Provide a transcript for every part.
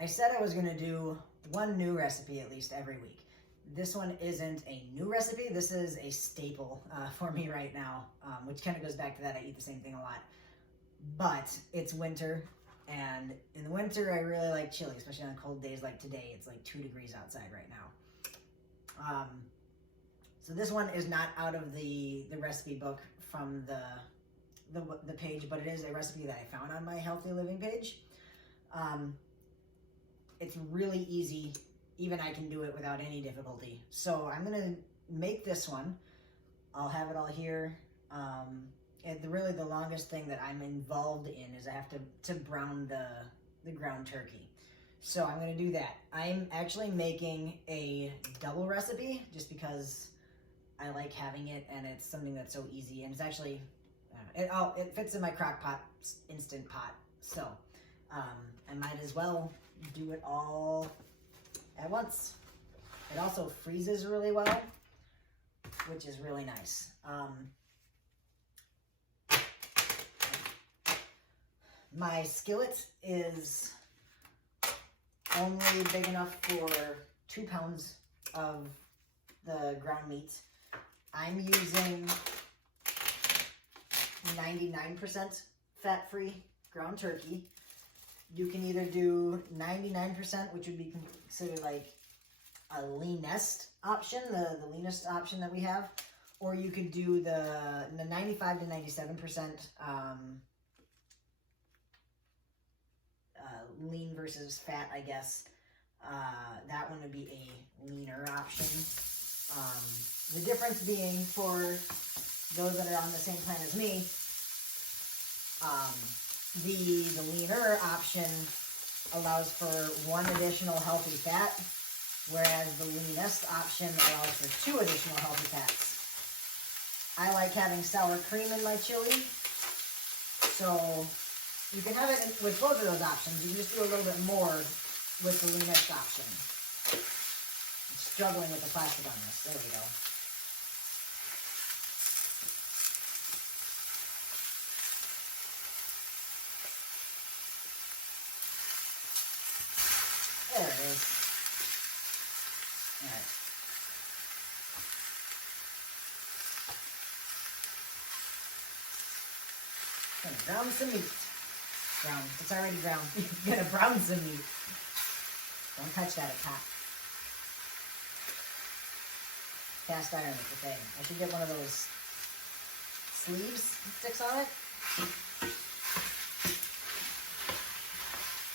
I said I was going to do one new recipe at least every week. This one isn't a new recipe. This is a staple for me right now, which kind of goes back to that I eat the same thing a lot. But it's winter, and in the winter I really like chili, especially on cold days like today. It's like 2 degrees outside right now. So this one is not out of the recipe book from the page, but it is a recipe that I found on my healthy living page. It's really easy. Even I can do it without any difficulty. So I'm gonna make this one. I'll have it all here. And really the longest thing that I'm involved in is I have to brown the ground turkey. So I'm gonna do that. I'm actually making a double recipe just because I like having it, and it's something that's so easy, and it's actually, it fits in my crockpot instant pot. So I might as well do it all at once. It also freezes really well, which is really nice. My skillet is only big enough for 2 pounds of the ground meat. I'm using 99% fat-free ground turkey. You can either do 99%, which would be considered like a leanest option, the leanest option that we have, or you could do the 95 to 97% lean versus fat, I guess. That one would be a leaner option. The difference being, for those that are on the same plan as me, the leaner option allows for 1 additional healthy fat, whereas the leanest option allows for 2 additional healthy fats. I like having sour cream in my chili, so you can have it with both of those options. You can just do a little bit more with the leanest option. I'm struggling with the plastic on this. There we go. There it is. All right. Gonna brown some meat. Brown. It's already brown. Gonna brown some meat. Don't touch that, it's hot. Cast iron is the thing. I should get one of those sleeves that sticks on it.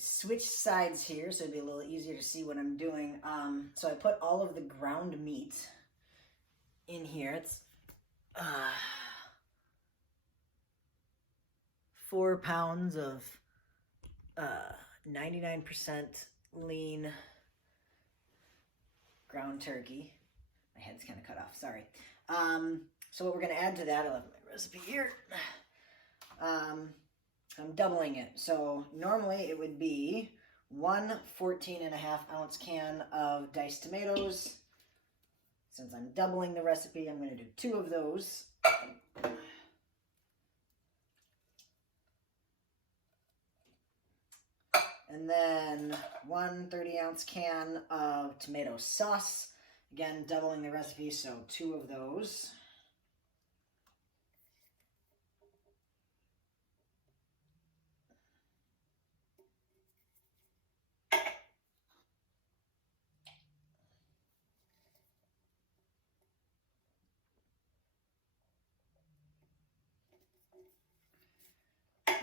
Switch sides here so it'd be a little easier to see what I'm doing. So I put all of the ground meat in here. It's 4 pounds of 99% lean ground turkey. My head's kind of cut off, sorry. So what we're gonna add to that, I'll have my recipe here. I'm doubling it. So normally it would be 1 14.5-ounce can of diced tomatoes. Since I'm doubling the recipe, I'm going to do 2 of those. And then 1 30-ounce can of tomato sauce. Again, doubling the recipe, so 2 of those.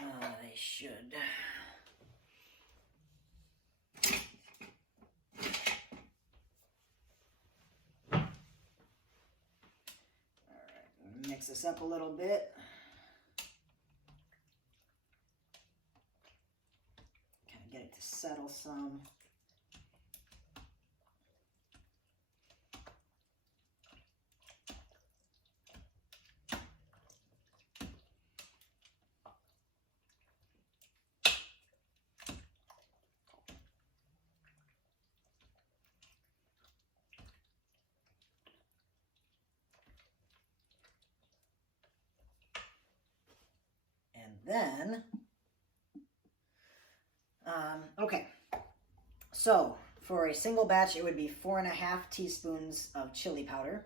I should. Alright, mix this up a little bit. Kind of get it to settle some. Then, okay, So for a single batch, it would be 4.5 teaspoons of chili powder.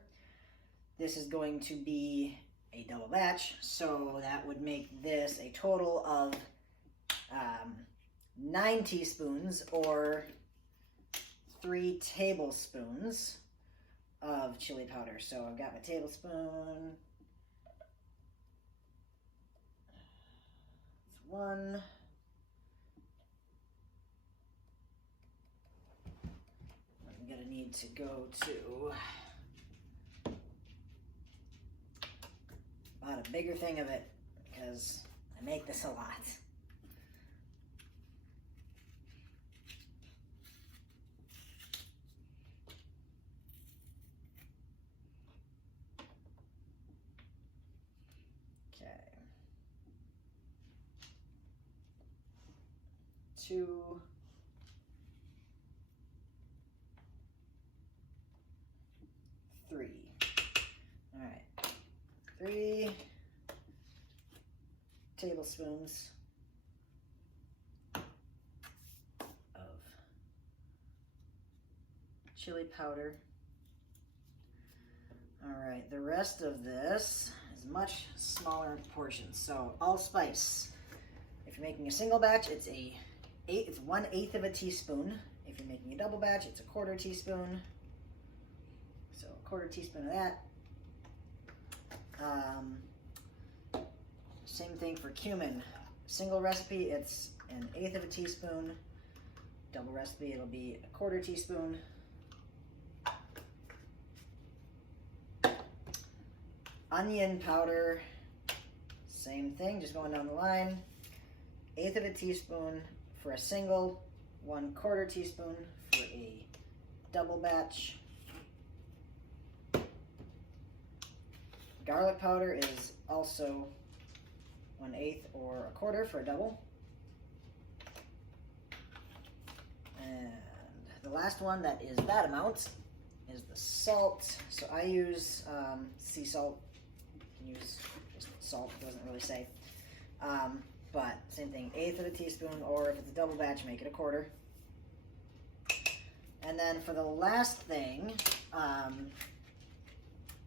This is going to be a double batch, so that would make this a total of 9 teaspoons or 3 tablespoons of chili powder. So I've got my tablespoon. It's 1. I'm gonna need to go to about a bigger thing of it because I make this a lot. Okay. 2. 3. All right. 3 tablespoons of chili powder. All right, the rest of this is much smaller portions. So allspice. If you're making a single batch, it's 1/8 of a teaspoon. If you're making a double batch, it's 1/4 teaspoon. So 1/4 teaspoon of that. Same thing for cumin. Single recipe, it's 1/8 of a teaspoon. Double recipe, it'll be 1/4 teaspoon. Onion powder, same thing, just going down the line. 1/8 of a teaspoon for a single, 1/4 teaspoon for a double batch. Garlic powder is also 1/8 or 1/4 for a double. And the last one that is that amount is the salt. So I use sea salt. You can use just salt, it doesn't really say. But same thing, 1/8 of a teaspoon, or if it's a double batch, make it 1/4. And then for the last thing,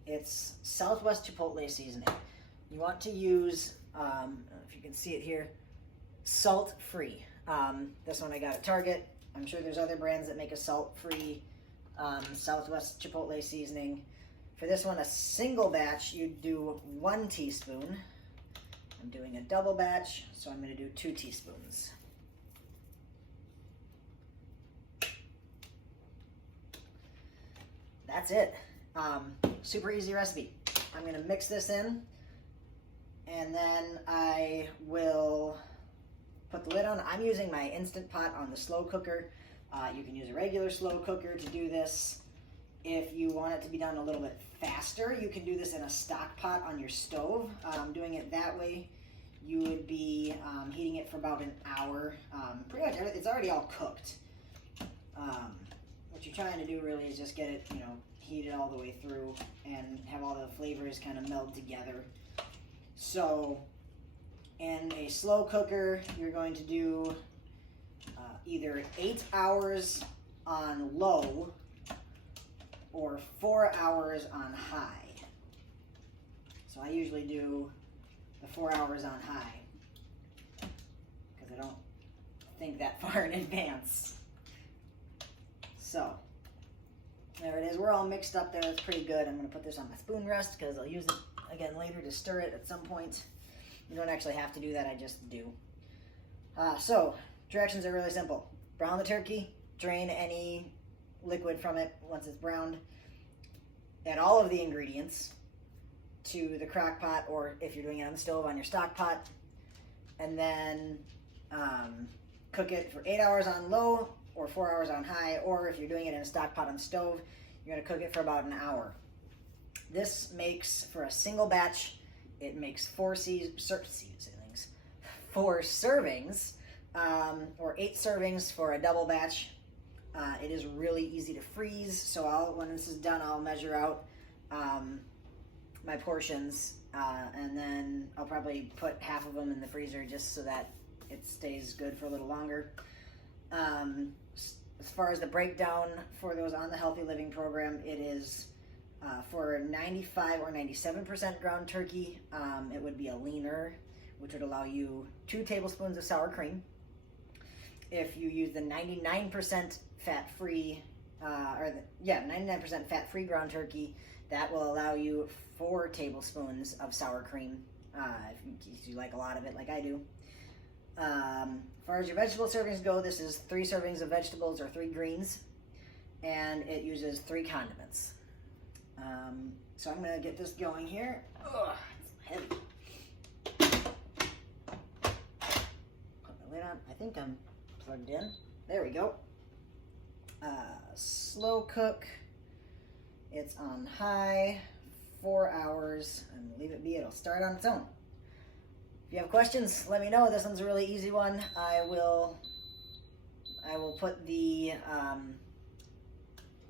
it's Southwest Chipotle seasoning. You want to use, if you can see it here, salt-free. This one I got at Target. I'm sure there's other brands that make a salt-free Southwest Chipotle seasoning. For this one, a single batch, you do 1 teaspoon. I'm doing a double batch, so I'm going to do 2 teaspoons. That's it. Super easy recipe. I'm going to mix this in, and then I will put the lid on. I'm using my Instant Pot on the slow cooker. You can use a regular slow cooker to do this. If you want it to be done a little bit faster, you can do this in a stock pot on your stove. Doing it that way, you would be heating it for about an hour. Pretty much, it's already all cooked. What you're trying to do really is just get it, heated all the way through and have all the flavors kind of meld together. So in a slow cooker, you're going to do either 8 hours on low or 4 hours on high. So I usually do the 4 hours on high because I don't think that far in advance. So there it is. We're all mixed up there. It's pretty good. I'm going to put this on my spoon rest because I'll use it again later to stir it at some point. You don't actually have to do that. I just do. So directions are really simple. Brown the turkey. Drain any liquid from it once it's browned. Add all of the ingredients to the crock pot, or if you're doing it on the stove, on your stock pot. And then cook it for 8 hours on low or 4 hours on high, or if you're doing it in a stock pot on the stove, you're going to cook it for about an hour. This makes, for a single batch, it makes 4 servings, or 8 servings for a double batch. It is really easy to freeze, so when this is done, I'll measure out my portions, and then I'll probably put half of them in the freezer just so that it stays good for a little longer. As far as the breakdown for those on the Healthy Living program, it is for 95 or 97% ground turkey, it would be a leaner, which would allow you 2 tablespoons of sour cream. If you use the 99% fat-free, 99% fat-free ground turkey, that will allow you 4 tablespoons of sour cream, if you like a lot of it like I do. As far as your vegetable servings go, this is 3 servings of vegetables or 3 greens, and it uses 3 condiments. So I'm going to get this going here. Ugh, it's heavy. Put my lid on. I think I'm plugged in. There we go. Slow cook. It's on high, 4 hours, and leave it be. It'll start on its own. If you have questions, let me know. This one's a really easy one. I will put the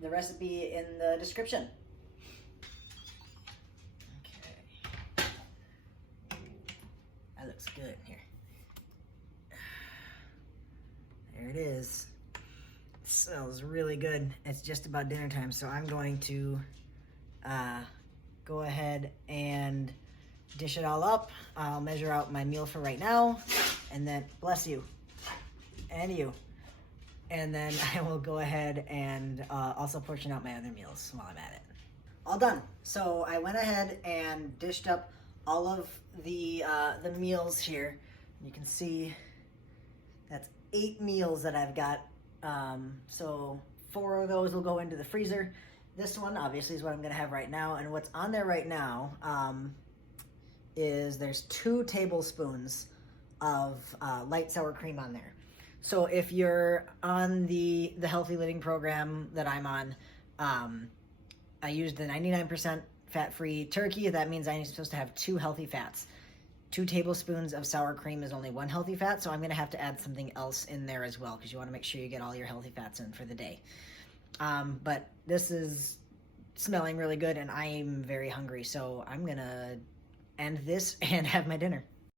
recipe in the description. Okay. That looks good here. There it is. It smells really good. It's just about dinner time, so I'm going to go ahead and dish it all up. I'll measure out my meal for right now, and then, bless you, and you. And then I will go ahead and also portion out my other meals while I'm at it. All done. So I went ahead and dished up all of the meals here. You can see that's 8 meals that I've got. So 4 of those will go into the freezer. This one obviously is what I'm gonna have right now, and what's on there right now is there's 2 tablespoons of light sour cream on there. So if you're on the Healthy Living program that I'm on, I used the 99% fat-free turkey. That means I'm supposed to have 2 healthy fats. 2 tablespoons of sour cream is only 1 healthy fat, so I'm gonna have to add something else in there as well, because you wanna make sure you get all your healthy fats in for the day. But this is smelling really good, and I'm very hungry, so I'm gonna end this and have my dinner.